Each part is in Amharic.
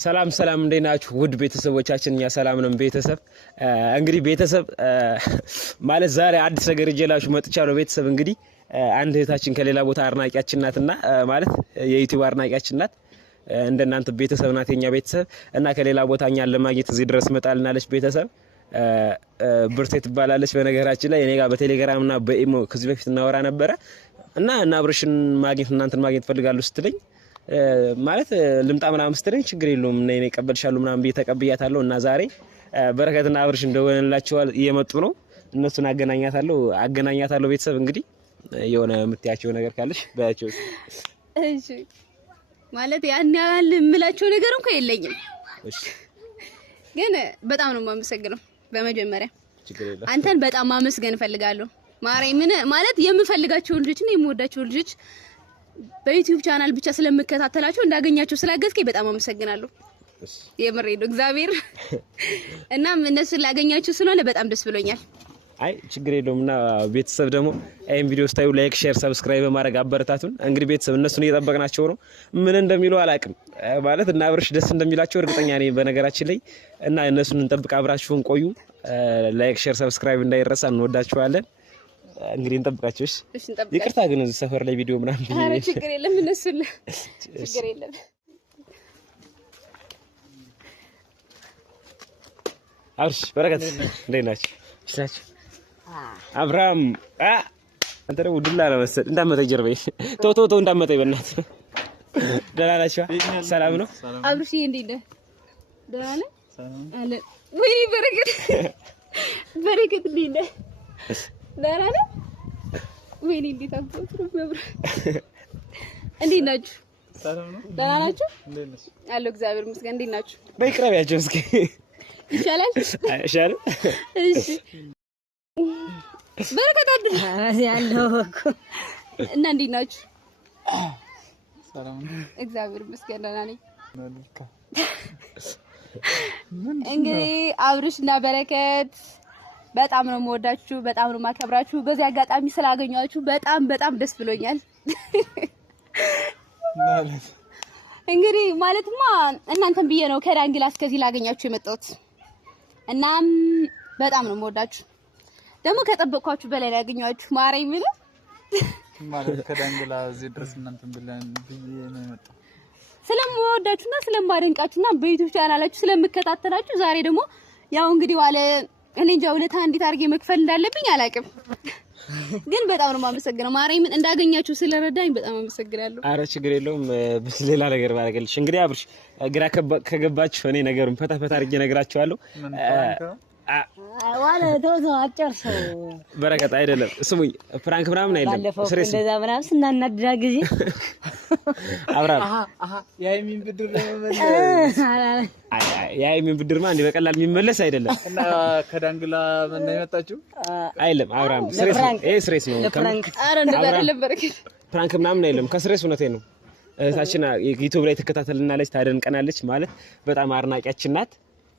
ሰላም እንዴት ናችሁ ውድ ቤተሰቦቻችን? ያ ሰላም ነን ቤተሰብ። እንግዲህ ቤተሰብ ማለት ዛሬ አዲስ ነገር ይዤላችሁ መጥቻለሁ። ቤተሰብ እንግዲህ አንድ እህታችን ከሌላ ቦታ አድናቂያችን ናትና ማለት የዩቲዩብ አድናቂያችን ናት። እንደናንተ ቤተሰብ ናት የኛ ቤተሰብ እና ከሌላ ቦታ እኛን ለማግኘት እዚህ ድረስ መጣልናለች። ቤተሰብ ብርቴ ትባላለች። በነገራችን ላይ እኔ ጋር በቴሌግራም እና በኢሞ ከዚህ በፊት እናወራ ነበረ እና አብርሽን ማግኘት እናንተን ማግኘት ፈልጋለሁ ስትለኝ ማለት ልምጣ ምናምን ስትለኝ ችግር የለውም እና እኔ እቀበልሻለሁ ምናምን ብዬ ተቀብያታለሁ። እና ዛሬ በረከትና አብርሽ እንደሆነላችኋል እየመጡ ነው። እነሱን አገናኛታለሁ። ቤተሰብ እንግዲህ የሆነ የምትያቸው ነገር ካለሽ ባያቸው። እሺ ማለት ያን ያህል የምላቸው ነገር እንኳን የለኝም። እሺ ግን በጣም ነው የማመሰግነው። በመጀመሪያ አንተን በጣም ማመስገን እፈልጋለሁ። ማርያምን ማለት የምፈልጋቸው ልጆች እና የምወዳቸው ልጆች በዩቲዩብ ቻናል ብቻ ስለምከታተላቸው እንዳገኛቸው ስላገዝከኝ በጣም አመሰግናለሁ። የምሬ ነው እግዚአብሔር እና እነሱ ላገኛቸው ስለሆነ በጣም ደስ ብሎኛል። አይ ችግር የለውምና ቤተሰብ ደግሞ አይን ቪዲዮ ስታዩ ላይክ፣ ሼር፣ ሰብስክራይብ በማድረግ አበረታቱን። እንግዲህ ቤተሰብ እነሱን እየጠበቅናቸው ነው። ምን እንደሚሉ አላውቅም ማለት እና አብርሽ ደስ እንደሚላቸው እርግጠኛ ነኝ በነገራችን ላይ እና እነሱን እንጠብቅ። አብራችሁን ቆዩ። ላይክ፣ ሼር፣ ሰብስክራይብ እንዳይረሳ። እንወዳችኋለን። እንግዲህ እንጠብቃቸው። እሺ ይቅርታ ግን እዚህ ሰፈር ላይ ቪዲዮ ምናምን ቢሆን አረ ችግር የለም እነሱ ችግር የለም። አብርሽ በረከት እንዴት ናችሁ? እሺ አብርሃም አንተ ደግሞ ዱላ ነው መሰል እንዳመጣ ጀርባዬ ቶቶ እንዳመጣ በእናትህ ደህና ናችሁ? ሰላም ነው አብርሽ እንዴት ነህ? ደህና ነህ? አለ ወይኔ በረከት እንዴት ነህ? ደህና ነህ? ወይኔ እንዴት አባቱ ነው መብራት። እንዴት ናችሁ? ሰላም ነው? ደህና ናችሁ? እንዴት ነሽ? አለሁ እግዚአብሔር ይመስገን። እንዴት ናችሁ? በይቅረቢያቸው እስኪ ይሻላል። እሺ በረከት ያለው እና እንዴት ናችሁ? ሰላም ነው? እግዚአብሔር ይመስገን ደህና ነኝ። እንግዲህ አብርሽና በረከት በጣም ነው የምወዳችሁ፣ በጣም ነው የማከብራችሁ። በዚህ አጋጣሚ ስላገኛችሁ በጣም ደስ ብሎኛል። ማለት እንግዲህ ማለትማ እናንተን ብዬ ነው ከዳንግላ እስከዚህ ላገኛችሁ የመጣሁት። እናም በጣም ነው የምወዳችሁ። ደግሞ ከጠበቅኳችሁ በላይ ያገኛችሁ ማርያምን ማለት ከዳንግላ እዚህ ድረስ እናንተን ብለን ብዬ ነው የመጣው። ስለምወዳችሁና ስለማደንቃችሁና በዩቲዩብ ቻናላችሁ ስለምከታተላችሁ ዛሬ ደግሞ ያው እንግዲህ ዋለ እኔ እንጃ ውለታ እንዴት አድርጌ መክፈል እንዳለብኝ አላውቅም። ግን በጣም ነው የማመሰግነው ማርያምን እንዳገኛችሁ ስለረዳኝ በጣም አመሰግናለሁ። አረ ችግር የለውም። ሌላ ነገር ባረገልሽ እንግዲህ አብርሽ ግራ ከገባችሁ እኔ ነገሩን ፈታ አድርጌ ነግራችኋለሁ። ዋለ ቶቶ አጨርሰው በረከት አይደለም ስሙኝ፣ ፍራንክ ምናምን አይደለም። ስሬስ እንደዛ ምናምን ስናናድዳ ጊዜ አብራም የሃይሚን ብድር ለመመለስ የሃይሚን ብድርማ እንደ በቀላል የሚመለስ አይደለም። እና ከዳንግላ ምን ነው የመጣችሁ? አይደለም አብራም ስሬስ ነው። ይሄ ስሬስ ነው። አረ እንደዛ አይደለም በረከት ፍራንክ ምናምን አይደለም። ከስሬስ እውነቴን ነው። እህታችን ዩቲዩብ ላይ ተከታተልናለች፣ ታደንቀናለች። ማለት በጣም አድናቂያችን ናት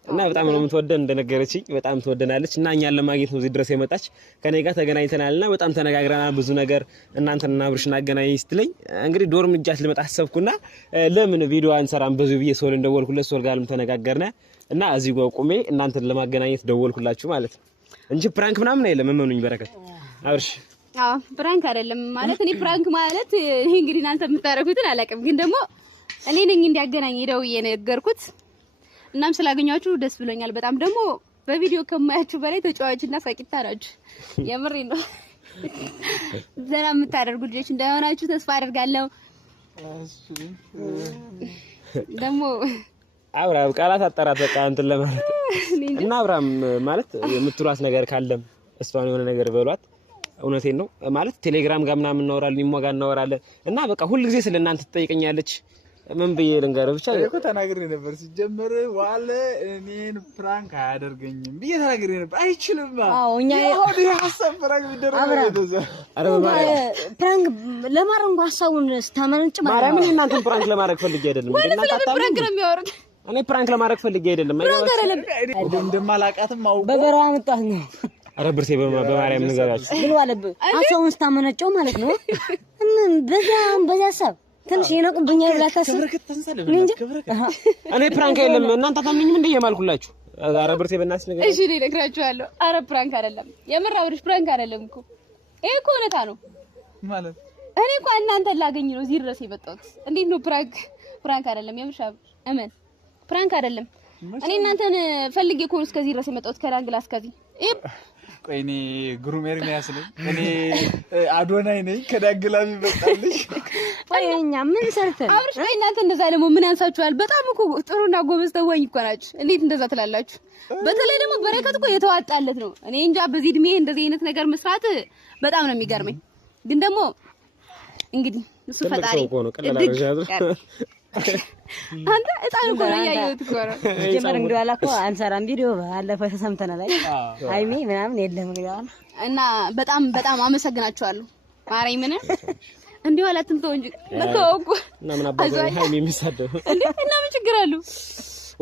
እና በጣም ነው የምትወደን እንደነገረችኝ በጣም ትወደናለች። እና እኛን ለማግኘት ነው እዚህ ድረስ የመጣች። ከኔ ጋር ተገናኝተናልና በጣም ተነጋግረናል ብዙ ነገር። እናንተና አብርሽን አገናኝ ስትለኝ እንግዲህ ዶርም እጃት ልመጣ አሰብኩና ለምን ቪዲዮ አንሰራም በዚህ ብዬ ሶል እንደወልኩለት ሶል ጋርም ተነጋገርና እና እዚህ ጋር ቆሜ እናንተን ለማገናኘት ደወልኩላችሁ ማለት ነው እንጂ ፕራንክ ምናምን አይደለም። እመኑኝ በረከት አብርሽ ፕራንክ አይደለም ማለት እኔ ፕራንክ ማለት ይሄ እንግዲህ እናንተ የምታረጉትን አላውቅም፣ ግን ደግሞ እኔ ነኝ እንዲያገናኝ ደውዬ ነገርኩት። እናም ስላገኛችሁ ደስ ብሎኛል በጣም። ደግሞ በቪዲዮ ከማያችሁ በላይ ተጫዋችና ሳቂታ ናችሁ። የምሬ ነው። ዘና የምታደርጉ ልጆች እንደሆናችሁ ተስፋ አደርጋለሁ። ደግሞ አብራም ቃላት አጠራት በቃ እንትን ለማለት እና አብራም ማለት የምትሏት ነገር ካለም እሷን የሆነ ነገር በሏት። እውነቴን ነው ማለት ቴሌግራም ጋር ምናምን እናወራለን፣ ኢሞ ጋር እናወራለን እና በቃ ሁሉ ጊዜ ስለእናንተ ትጠይቀኛለች። ምን ብዬ ልንገርህ ብቻ እኮ ተናግሬ ነበር ሲጀመር ዋለ እኔን ፕራንክ አያደርገኝም ብዬ ተናግሬ ነበር። አይችልም። አዎ እኛ ይሄ ሐሳብ ፕራንክ ቢደረግ ፕራንክ ለማድረግ እንኳን ሐሳቡን ስታመነጭ ማለት ነው። እናንተን ፕራንክ ለማድረግ ፈልጌ አይደለም። እናንተ ፕራንክ ነው የሚያወሩት። እኔ ፕራንክ ለማድረግ ፈልጌ አይደለም። እንደማላቃትም አውቀው በበረዋ መጣት ነው። አረ ብርቴ በማርያም ንገራችሁ ግን ዋለ ሐሳቡን ስታመነጨው ማለት ነው። በዛ ሐሳብ ትንሽ ይነቁብኛል ብላ ታስብ። እኔ ፕራንክ አይደለም እናንተ ታምኚኝም እንደ የማልኩላችሁ ኧረ ብርቴ በእናትሽ ነገር እሺ እኔ እነግራችኋለሁ። ኧረ ፕራንክ አይደለም የምር አብርሽ ፕራንክ አይደለም እኮ ይሄ እኮ እውነታ ነው ማለት እኔ እኮ እናንተን ላገኝ ነው እዚህ ድረስ የመጣሁት። እንዴት ነው ፕራንክ አይደለም የምር እመን ፕራንክ አይደለም። እኔ እናንተን ፈልጌ እኮ እስከዚህ ድረስ የመጣሁት ከዳንግላ እስከዚህ ቆይ እኔ ግሩም ኤርሚያስ ነኝ እኔ አዶናይ ነኝ ከዳንግላ የሚመጣልሽ ወይ እኛ ምን ሰርተን አብርሽ ቆይ እናንተ እንደዛ ደግሞ ምን ያንሳችኋል? በጣም እኮ ጥሩና ጎበዝ ተወኝ እኮ ናችሁ። እንዴት እንደዛ ትላላችሁ? በተለይ ደግሞ በረከት እኮ የተዋጣለት ነው። እኔ እንጃ በዚህ እድሜ እንደዚህ አይነት ነገር መስራት በጣም ነው የሚገርመኝ። ግን ደግሞ እንግዲህ እሱ ፈጣሪ አንተ እጣን እኮ ነው ያየሁት እኮ ነው ጀመር እንደዋላ እኮ አንሰራም ቪዲዮ ባለፈው ተሰምተናል አይደል? ሃይሚ ምናምን የለም ነው እና በጣም አመሰግናችኋለሁ። ማርያም ምን እንዲሁ አላትምተው እንጂ ለተወቁ እና ምን አባዛው ሃይሚ የሚሳደው እንዴ እና ምን ችግር አለው?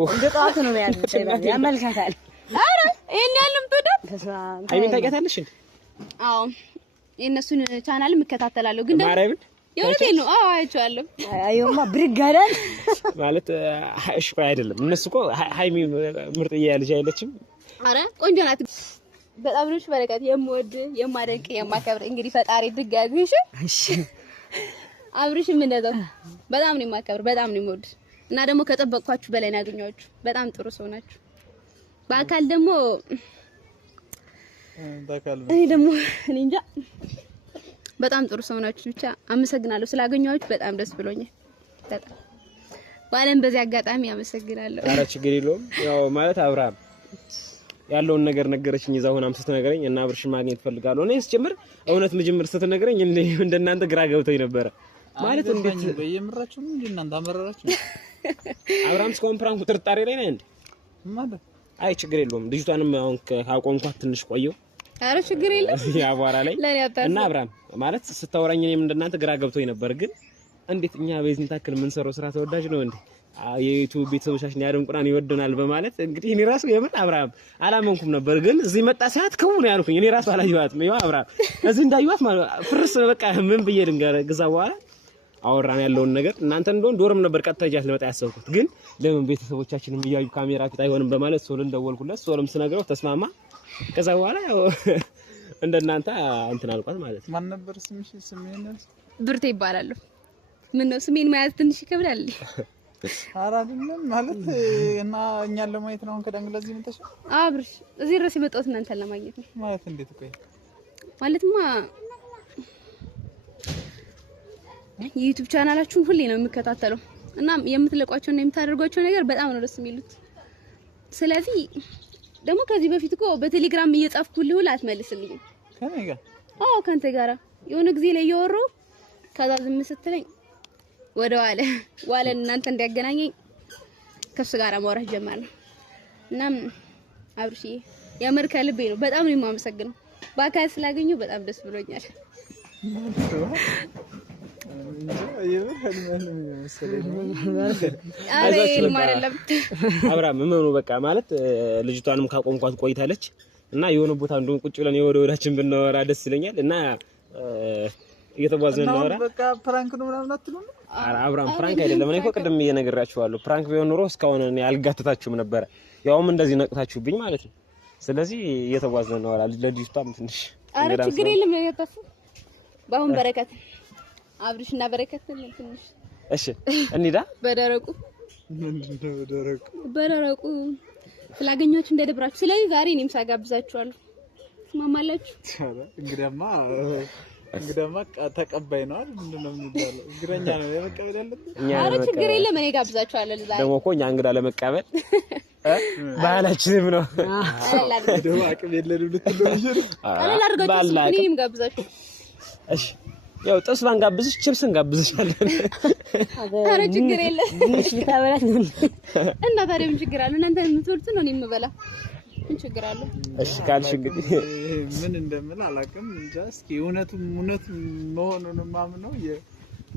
እንደ ጣት ነው ያለው ያመልካታል። አረ ይሄን ያለም ተደብ ሃይሚ ታውቂያታለሽ እንዴ? አዎ የእነሱን ቻናል እከታተላለሁ ግን ማርያምን የሆነቴን ነው። አዎ አይቻለሁ። አይዮማ ብርጋዳል ማለት እሺ ቆይ አይደለም እነሱ እኮ ሃይሚ ምርጥዬ ያለች አይለችም። አረ ቆንጆ ናት በጣም ነው በረከት የምወድ የማደንቅ የማከብር እንግዲህ ፈጣሪ ድጋግሽ እሺ አብርሽም እንደዛው በጣም ነው የማከብር በጣም ነው የምወድ እና ደግሞ ከጠበቅኳችሁ በላይ ነው ያገኘኋችሁ። በጣም ጥሩ ሰው ናችሁ። በአካል ደግሞ እኔ ደግሞ እኔ እንጃ በጣም ጥሩ ሰው ናችሁ። ብቻ አመሰግናለሁ ስላገኘኋችሁ በጣም ደስ ብሎኛል። በጣም ባለም በዚህ አጋጣሚ አመሰግናለሁ። ኧረ ችግር የለውም። ያው ማለት አብርሃም ያለውን ነገር ነገረችኝ እዛው ሆናም ስትነግረኝ እና አብርሽ ማግኘት ፈልጋለሁ እኔ ስጀምር እውነት መጀመር ስትነግረኝ እንደናንተ ግራ ገብቶኝ ነበር። ማለት እንዴት በየምራችሁ ምን እናንተ አመረራችሁ? አብርሃም እስካሁን ፕራንኩ ጥርጣሬ ላይ ነኝ እንዴ? ማለት አይ ችግር የለውም። ልጅቷንም አሁን ካቆምኳት ትንሽ ቆየው። ኧረ ችግር የለም ያቧራ ላይ እና አብርሃም ማለት ስታወራኝ እኔም እንደናንተ ግራ ገብቶኝ ነበር። ግን እንዴት እኛ በዚህ ታክል ምን ሰራው ስራ ተወዳጅ ነው እንዴ? የዩቲዩብ ቤተሰቦቻችን ያደንቁናል ይወደናል በማለት እንግዲህ እኔ ራሱ የምን አብርሃም አላመንኩም ነበር። ግን እዚህ መጣ ሰዓት ከው ነው ያልኩኝ። እኔ ራሱ አላየኋትም። ይኸው አብርሃም እዚህ እንዳየኋት ማለት ፍርስ በቃ ምን ብዬ ልንገርህ። ከዛ በኋላ አወራን ያለውን ነገር እናንተ እንደው ዶርም ነበር ቀጥታ ይጃት ለመጣ ያሰብኩት። ግን ለምን ቤተሰቦቻችንም እያዩ ካሜራ ፊት አይሆንም በማለት ሶልን ደወልኩለት። ሶልም ስነግረው ተስማማ። ከዛ በኋላ ያው እንደናንተ እንትን አልቋት ማለት ነው። ማን ነበር ስምሽ? ስሜን ብርቴ ይባላል። ምን ነው ስሜን መያዝ ትንሽ ይከብዳል። አራድንም ማለት እና እኛን ለማየት ነው ከዳንግላ እዚህ መጣሽ? አብርሽ እዚህ ድረስ የመጣሁት እናንተን ለማግኘት ነው። ማለት እንዴት ቆይ ማለትማ የዩቲዩብ ቻናላችሁን ሁሌ ነው የምከታተለው እና የምትለቋቸው እና የምታደርጓቸው ነገር በጣም ነው ደስ የሚሉት። ስለዚህ ደግሞ ከዚህ በፊት እኮ በቴሌግራም እየጻፍኩልህ ሁላ አትመልስልኝም። ከኔ ጋር አዎ ካንተ ጋር የሆነ ጊዜ ላይ እያወራሁ ከዛ ዝም ስትለኝ ወደ ዋለን እናንተ እንዲያገናኘኝ ከሱ ጋር ማውራት ጀመርን። እናም አብርሽዬ የምር ከልቤ ነው በጣም ነው የማመሰግነው። በአካል ስላገኘሁ በጣም ደስ ብሎኛል። አብርሃም ምን ነው በቃ ማለት ልጅቷንም ካቆምኳት ቆይታለች እና የሆነ ቦታ እንደው ቁጭ ብለን የወደ ወዳችን ብናወራ ደስ ይለኛል እና እየተባዘን ነው። በቃ ፕራንክ ነው ምናምን አትሉም? አብርሃም ፕራንክ አይደለም። እኔ እኮ ቅድም እየነገራችኋለሁ ፕራንክ ቢሆን ኑሮ እስካሁን እኔ አልጋተታችሁም ነበር። ያውም እንደዚህ ነቅታችሁብኝ ማለት ነው። ስለዚህ እየተባዘን ነው። ለልጅቷም ትንሽ አረ ችግር የለም ነው ያጣፉ ባሁን በረከት አብርሽና በረከት ትንሽ እሺ እንሂዳ በደረቁ ምንድነው በደረቁ ስላገኛችሁ እንደደብራችሁ። ስለዚህ ዛሬ እኔም ሳጋብዛችኋለሁ። ትስማማላችሁ? እንግዳማ ተቀባይ ነው አይደል? ምንድነው የሚባለው? እንግዳኛ ነው የመቀበል ያለበት። አረ ችግር የለም እኔ ጋብዛችኋለሁ። ዛሬ ደግሞ እኮ እኛ እንግዳ ለመቀበል ባህላችንም ነው። ደግሞ አቅም የለንም ልትለው ይችላል። አላ አድርጋችሁ እኔም ጋብዛችሁ። እሺ ያው ጥብስ ባንጋብዝሽ ችፕስን ጋብዝሻለን። አረ ችግር የለም ትንሽ ልታበላት ነው እና ታዲያ ምን ችግር አለ? እናንተ የምትወዱት ነው እኔ የምበላ ምን ችግር አለ? እሺ ካልሽ እንግዲህ ምን እንደምል አላውቅም። እንጃ እስኪ እውነት መሆኑን ማምነው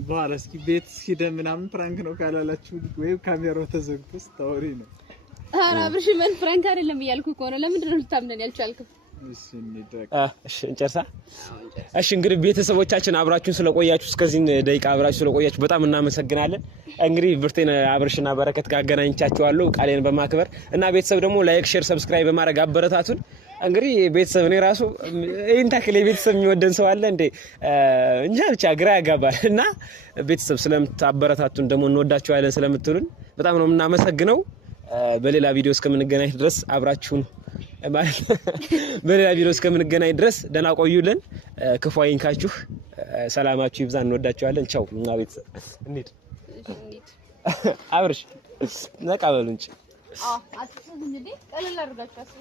በኋላ እስኪ ቤት ሄደን ምናምን ፕራንክ ነው ካላላችሁ ወይ ካሜራው ተዘግቶ ስታወሪ ነው። ኧረ አብርሽ ምን ፕራንክ አይደለም እያልኩ እኮ ነው። ለምንድን ነው ልታምነን ያልቻልከው? እሺ እንጨርሳ። እሺ እንግዲህ ቤተሰቦቻችን አብራችሁን ስለቆያችሁ እስከዚህ ደቂቃ አብራችሁ ስለቆያችሁ በጣም እናመሰግናለን። እንግዲህ ብርቴን አብርሽና በረከት ጋር አገናኝቻችኋለሁ ቃሌን በማክበር እና ቤተሰብ ደግሞ ላይክ፣ ሼር፣ ሰብስክራይብ በማድረግ አበረታቱን። እንግዲህ ቤተሰብ እኔ ራሱ ይሄን ታክል ቤተሰብ የሚወደን ሰው አለ እንዴ? እንጃ ብቻ ግራ ያጋባል። እና ቤተሰብ ስለምታበረታቱን ደግሞ እንወዳችኋለን ስለምትሉን በጣም ነው የምናመሰግነው። በሌላ ቪዲዮ እስከምንገናኝ ድረስ አብራችሁን ማለት በሌላ ቪዲዮ እስከምንገናኝ ድረስ ደህና ቆዩልን። ክፉ አይንካችሁ፣ ሰላማችሁ ይብዛ። እንወዳችኋለን። ቻው እና ቤተሰብ እንሂድ። አብርሽ ነቃ በሉ እንጂ አትስም እንዴ ቀለል አድርጋችሁ